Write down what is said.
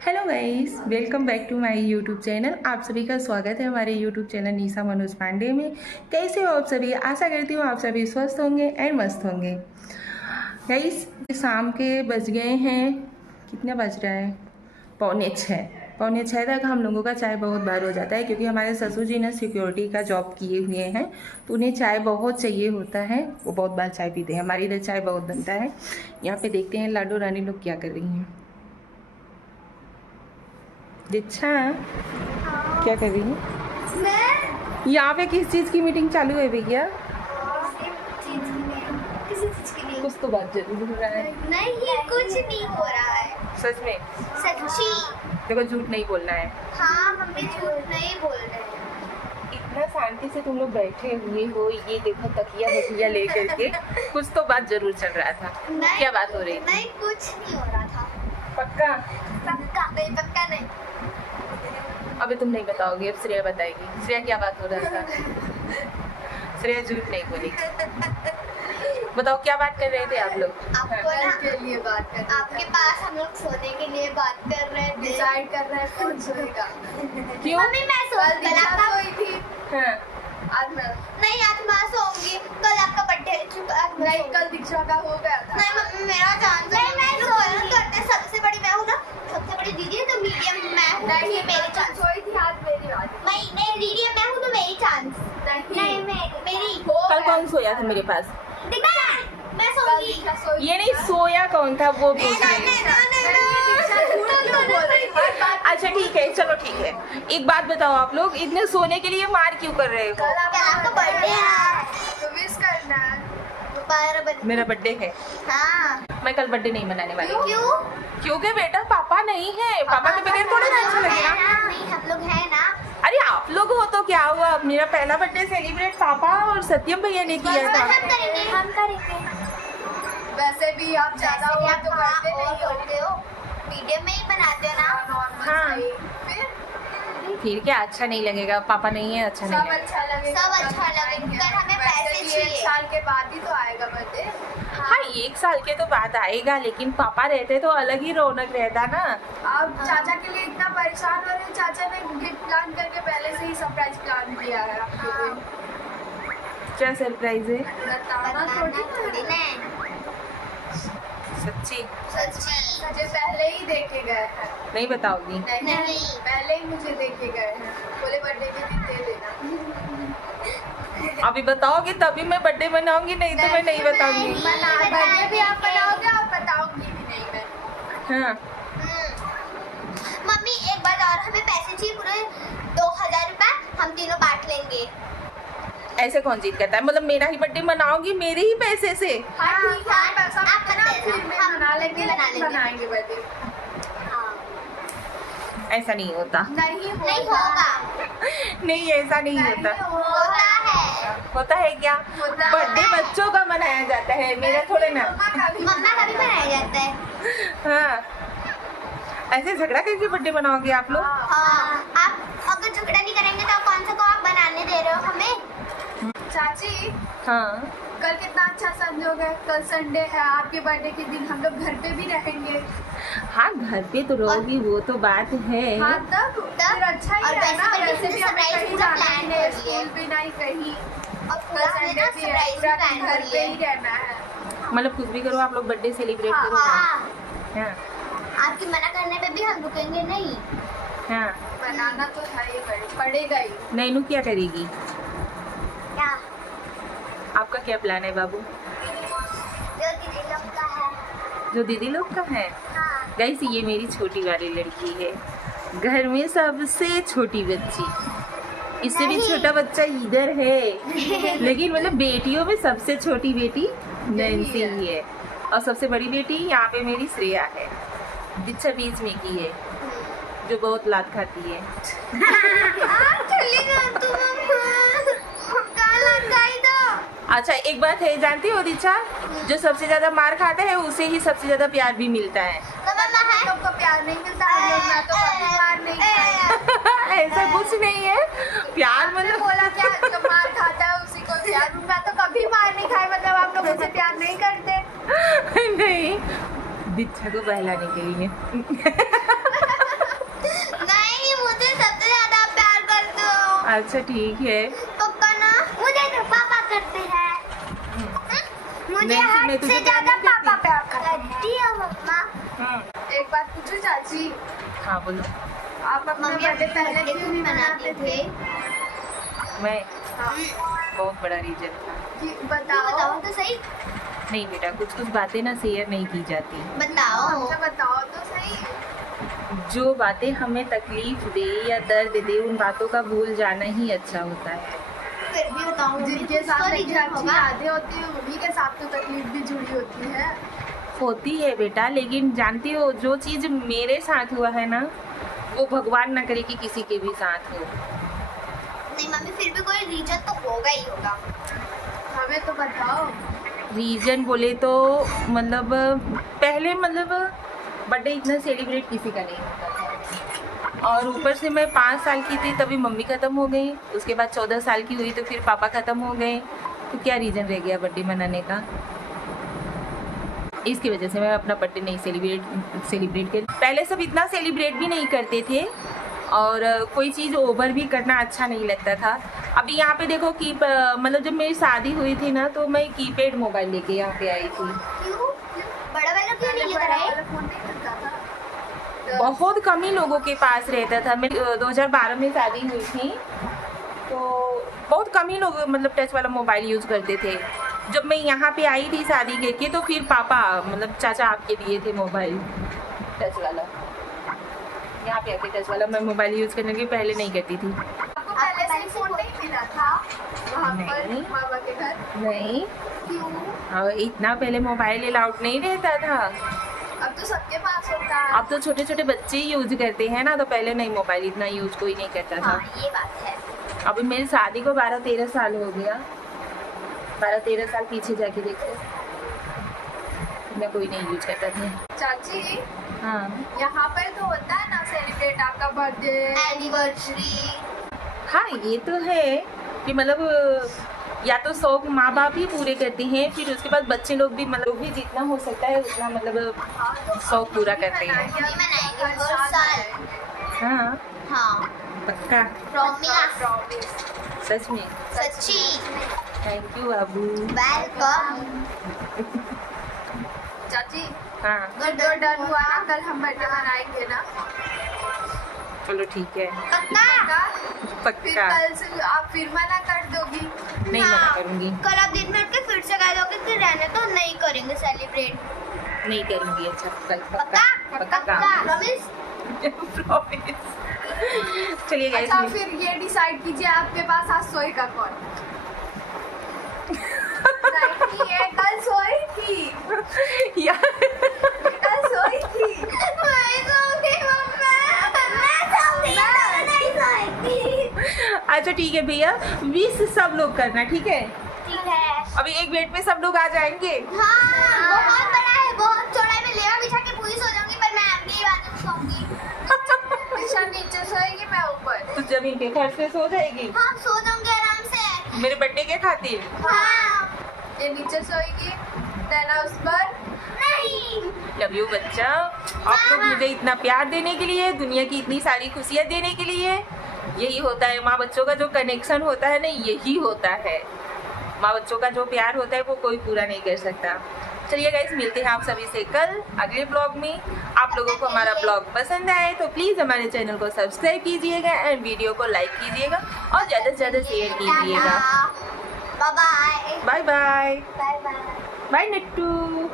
Hello guys, welcome back to my YouTube channel. आप सभी का स्वागत है हमारे यूट्यूब चैनल निशा मनोज पांडे में। कैसे हो आप सभी? आशा करती हूँ आप सभी स्वस्थ होंगे एंड मस्त होंगे। गाइस, शाम के बज गए हैं, कितने बज रहा है? पौने छः तक हम लोगों का चाय बहुत बार हो जाता है, क्योंकि हमारे ससुर जी ने सिक्योरिटी का जॉब किए हुए हैं, तो उन्हें चाय बहुत चाहिए होता है। वो बहुत बार चाय पीते हैं। हमारे इधर चाय बहुत बनता है। यहाँ पे देखते हैं लाडो रानी लोग क्या कर रही हैं। दीक्षा क्या कर रही है? यहाँ पे किस चीज़ की मीटिंग चालू है भैया? कुछ तो बात जरूर हो रहा है। नहीं, कुछ नहीं हो रहा है। सच में? सच्ची। देखो, झूठ नहीं बोलना है। हाँ, मम्मी झूठ नहीं बोल रहे हैं। इतना शांति से तुम लोग बैठे हुए हो, ये देखो तकिया बकिया लेकर के, कुछ तो बात जरूर चल रहा था। क्या बात हो रही थी? नहीं, कुछ नहीं हो रहा था। पक्का? पक्का नहीं। अबे तुम नहीं बताओगी, अब श्रेया बताएगी। श्रेया, क्या बात हो रहा था? श्रेया झूठ नहीं बोली। बताओ, क्या बात कर रहे थे आप लोग? आपको ना के लिए बात कर, आपके पास हम लोग सोने के लिए बात कर रहे थे। डिसाइड कर रहे हैं कौन सोएगा। क्यों? मम्मी मैं सोई थी। हाँ। आज मैं नहीं, आज मैं सोऊंगी। कल आपका बर्थडे नहीं, कल दीक्षा का हो गया था। नहीं मम्मी, मेरा चांस नहीं, मैं सोऊंगी। करते सबसे बड़ी मैं हूँ ना, सबसे बड़ी दीदी है, तो मीडियम मैं हूँ। नहीं, मेरी चांस सोई थी आज मेरी बात। नहीं, मीडियम मैं हूँ तो मेरी चांस नहीं, मेरी। कल कौन सोया था मेरे पास? मैं सोऊंगी। ये नहीं, सोया कौन था वो पूछ रही हूँ। अच्छा ठीक है, चलो ठीक है। एक बात बताओ, आप लोग इतने सोने के लिए मार क्यों कर रहे हो? आपका बर्थडे है तो विश करना है। मेरा बर्थडे है। हाँ। मैं कल बर्थडे नहीं मनाने वाली हूँ। क्यों? क्योंकि बेटा पापा नहीं है। पापा के बगैर थोड़ा ना अच्छा लगेगा। नहीं, हम लोग हैं ना। अरे आप लोग हो तो क्या हुआ? मेरा पहला बर्थडे सेलिब्रेट पापा और सत्यम भैया ने किया था। हम करेंगे। वैसे भी आप ज्यादा हुआ तो करते नहीं होते हो, मीडियम में ही बनाते हो ना। हाँ। फिर क्या अच्छा नहीं लगेगा? पापा नहीं है, अच्छा नहीं लगेगा। सब अच्छा लगेगा। पर हमें पैसे चाहिए। 1 साल के बाद ही तो आएगा बर्थडे। हाँ, 1 साल के तो बाद आएगा, लेकिन पापा रहते तो अलग ही रौनक रहता ना। आप चाचा के लिए इतना परेशान हो रहे हैं। चाचा ने गिफ्ट प्लान करके पहले से ही सरप्राइज प्लान किया है आपके लिए। क्या सरप्राइज है? बताना थोड़ी ना। सच्ची? मुझे पहले ही देके गए हैं। नहीं बताओगी? नहीं, पहले ही मुझे देके गए हैं। बोले बर्थडे के दिन दे देना। अभी बताओगे तभी मैं बर्थडे मनाऊंगी, नहीं तो मैं नहीं बताऊंगी। बर्थडे भी आप बनाओगे और बताऊंगी भी नहीं मैं। हाँ। मम्मी एक बार और, हमें पैसे चाहिए पूरे 2000 रुपए, हम तीनों बांट लेंगे। ऐसे कौन जीत करता है? मतलब मेरा ही बर्थडे मनाओगी मेरे ही पैसे से? हाँ, ठीक है, पैसा आप बना लेंगे, बनाएंगे बर्थडे। ऐसा नहीं होता। नहीं होगा। नहीं, ऐसा नहीं होता। होता है। होता है क्या? बर्थडे बच्चों का मनाया जाता है, मेरा थोड़े ना। मम्मा का भी मनाया जाता है। हाँ, ऐसे झगड़ा करके बर्थडे मनाओगे आप लोग? हाँ, आप अगर झगड़ा नहीं करेंगे तो कौन सा को आप बनाने दे रहे हो हमें? चाची, हाँ। कल कितना अच्छा संजोग है। कल संडे है, आपके बर्थडे के दिन हम लोग घर पे भी रहेंगे। हाँ, घर पे तो रहोगी, वो तो बात है। हाँ, तब फिर अच्छा ही है ना। वैसे भी हमें कहीं जाना है, स्कूल भी नहीं कहीं, और पूरा संडे भी है, पूरा दिन घर पे ही रहना है। मतलब कुछ भी करो, आप लोग बर्थडे सेलिब्रेट करो। हाँ। आपकी मना करने पे भी हम रुकेंगे नहीं। हाँ। बनाना तो है ही, पड़ेगा ही। नैनू क्या करेगी? क्या? आपका क्या प्लान है बाबू? जो दीदी लोग का है। जो दीदी लोग का है? हाँ। गाइस, ये मेरी छोटी वाली लड़की है, घर में सबसे छोटी बच्ची। इससे भी छोटा बच्चा इधर है, लेकिन मतलब बेटियों में सबसे छोटी बेटी नैन्सी ही है, और सबसे बड़ी बेटी यहाँ पे मेरी श्रेया है। दीक्षा बीच में की है, जो बहुत लात खाती है। अच्छा, एक बात है, जानती हो दीक्षा, जो सबसे ज्यादा मार खाता है उसे ही सबसे ज्यादा प्यार भी मिलता है। तो प्यार नहीं मिलता है, मैं तो कभी मार नहीं खाया। ऐसा कुछ नहीं है, प्यार मतलब बोला क्या, जो मार खाता है उसी को प्यार। मैं तो कभी मार नहीं खाया, मतलब आप लोग मुझसे प्यार नहीं करते। नहीं, दीक्षा को बहलाने के लिए। अच्छा ठीक है। पक्का ना? मुझे तो पापा करते हैं। मुझे नहीं, मैं हद तुझे से प्यार ज्यादा नहीं करती। पापा प्यार करती है मम्मा। एक बात पूछो चाची, हाँ बोलो। आप अपना मम्मी बर्थडे अपने पहले बर्थडे क्यों नहीं मनाते थे? मैं हाँ, बहुत बड़ा रीजन था। बताओ। बताओ तो सही। नहीं बेटा, कुछ कुछ बातें ना शेयर नहीं की जाती। बताओ। अच्छा बताओ तो सही। जो बातें हमें तकलीफ दे या दर्द दे, उन बातों का भूल जाना ही अच्छा होता है। फिर भी बताओ मम्मी, जिनके कुछ तो साथ रीजन अच्छी होगा। यादें होती है उन्हीं के साथ तो तकलीफ भी जुड़ी होती है। होती है बेटा, लेकिन जानती हो जो चीज़ मेरे साथ हुआ है ना, वो भगवान ना करे कि किसी के भी साथ हो। नहीं मम्मी, फिर भी कोई रीजन तो होगा ही होगा। हमें तो बताओ। रीजन बोले तो मतलब पहले मतलब बर्थडे इतना सेलिब्रेट किसी का नहीं होता था, और ऊपर से मैं 5 साल की थी तभी मम्मी ख़त्म हो गई, उसके बाद 14 साल की हुई तो फिर पापा ख़त्म हो गए, तो क्या रीज़न रह गया बर्थडे मनाने का। इसकी वजह से मैं अपना बर्थडे नहीं सेलिब्रेट कर। पहले सब इतना सेलिब्रेट भी नहीं करते थे, और कोई चीज़ ओवर भी करना अच्छा नहीं लगता था। अभी यहाँ पे देखो कि मतलब जब मेरी शादी हुई थी ना, तो मैं कीपैड मोबाइल लेके यहाँ पे आई थी। क्यों? बड़ा वाला क्यों नहीं लेकर आए? वाला फोन नहीं करता था। बहुत कम ही लोगों के पास रहता था। मेरी 2012 में शादी हुई थी, तो बहुत कम ही लोग मतलब टच वाला मोबाइल यूज़ करते थे। जब मैं यहाँ पे आई थी शादी करके, तो फिर पापा मतलब चाचा आपके दिए थे मोबाइल टच वाला। यहाँ पे आके टच वाला मैं मोबाइल यूज़ करने के पहले नहीं करती थी। आपको पहले से ही फोन नहीं मिला था वहाँ पर नहीं। मामा के घर? नहीं, क्यों? और इतना पहले मोबाइल अलाउड नहीं रहता था। अब तो सबके पास होता है। अब तो छोटे छोटे बच्चे ही यूज करते हैं ना, तो पहले नहीं, मोबाइल इतना यूज कोई नहीं करता था। हाँ ये बात है। अभी मेरी शादी को 12-13 साल हो गया। 12-13 साल पीछे जाके देखो, मैं कोई नहीं यूज करता था। चाची, हाँ यहाँ पर तो होता है ना सेलिब्रेट आपका बर्थडे। एनिवर्सरी। हाँ, ये तो है कि मतलब या तो शौक माँ बाप ही पूरे करते हैं, फिर उसके बाद बच्चे लोग भी मतलब भी जितना हो सकता है उतना मतलब शौक पूरा करते हैं। मनाएंगे हर हर साल। हाँ हाँ पक्का, प्रॉमिस। सच में। सच्ची। Thank you Babu. वेलकम। चाची, हाँ तो डन हुआ ना, कल हम बर्थडे मनाएंगे ना? चलो ठीक है, पक्का? फिर पक्का। कल से आप फिर मना कर दोगी? नहीं मना हाँ। करूँगी, कल आप दिन में उठ के फिर से कह दोगे कि रहने तो नहीं करेंगे सेलिब्रेट। नहीं करूँगी। अच्छा कल पक्का? पक्का प्रॉमिस? प्रॉमिस। चलिए गाइस, अच्छा फिर ये डिसाइड कीजिए आपके पास आज सोएगा कौन? नहीं, ये कल सोई थी। यार कल सोई थी। मैं सोऊंगी मम्मा। मैं सोऊंगी, मैं नहीं सोएगी। अच्छा ठीक है भैया, विश सब लोग करना, ठीक है? ठीक है। अभी एक बेड पे सब लोग आ जाएंगे। हाँ, बहुत बड़ा है, बहुत चौड़ा है। मैं लेवा बिछा के पूरी सो जाऊंगी, पर मैं अपनी बाजू में सोऊंगी। निशा नीचे सोएगी, मैं ऊपर। तो जमीन पे फर्श पे सो जाएगी हाँ, सो जाऊंगी आराम से। मेरे बर्थडे के खातिर। हाँ। ये नीचे सोएगी, नैना उस पर। नहीं। लव यू बच्चा, आप लोग मुझे इतना प्यार देने के लिए, दुनिया की इतनी सारी खुशियाँ देने के लिए। यही होता है माँ बच्चों का जो कनेक्शन होता है ना, यही होता है। माँ बच्चों का जो प्यार होता है वो कोई पूरा नहीं कर सकता। चलिए गाइस, मिलते हैं आप सभी से कल अगले ब्लॉग में। आप लोगों को हमारा ब्लॉग पसंद आए तो प्लीज़ हमारे चैनल को सब्सक्राइब कीजिएगा एंड वीडियो को लाइक कीजिएगा और ज़्यादा से ज़्यादा शेयर कीजिएगा। Bye bye. Bye bye. Bye bye. Bye Nattu.